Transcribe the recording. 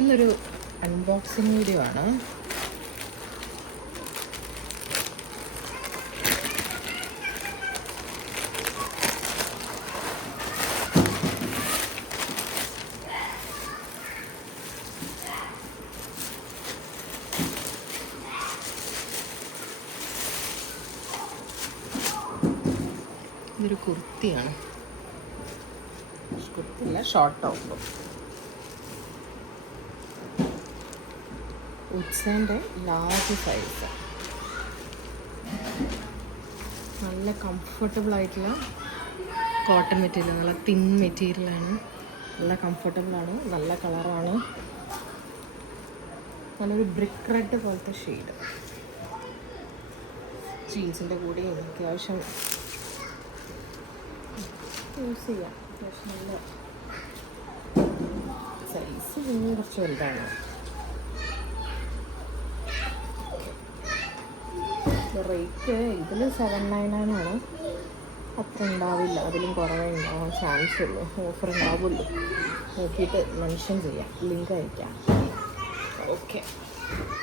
ഇന്നൊരു unboxing video ആണ്. ഇതൊരു കുർത്തിയാണ്. കുർത്തിയല്ല, ഷോർട്ട് ടോപ്പ്. ഉത്സവൻ്റെ ലാർജ് സൈസ്. നല്ല കംഫർട്ടബിൾ ആയിട്ടുള്ള കോട്ടൺ മെറ്റീരിയൽ, നല്ല തിൻ മെറ്റീരിയലാണ്. നല്ല കംഫർട്ടബിളാണ്, നല്ല കളറാണ്. നല്ലൊരു ബ്രിക്ക് റെഡ് പോലത്തെ ഷെയ്ഡ്. ജീൻസിൻ്റെ കൂടെ അത്യാവശ്യം യൂസ് ചെയ്യാം. അത്യാവശ്യം നല്ല സൈസ് കുറച്ച് വലുതാണ്. റേറ്റ് ഇതിൽ 799 ആണ്. അത്ര ഉണ്ടാവില്ല, അതിലും കുറവേ ഉണ്ടാവാൻ ചാൻസ് ഉള്ളൂ. ഓഫർ ഉണ്ടാവുള്ളൂ. നോക്കിയിട്ട് മെൻഷൻ ചെയ്യാം, ലിങ്ക് അയക്കാം. ഓക്കെ.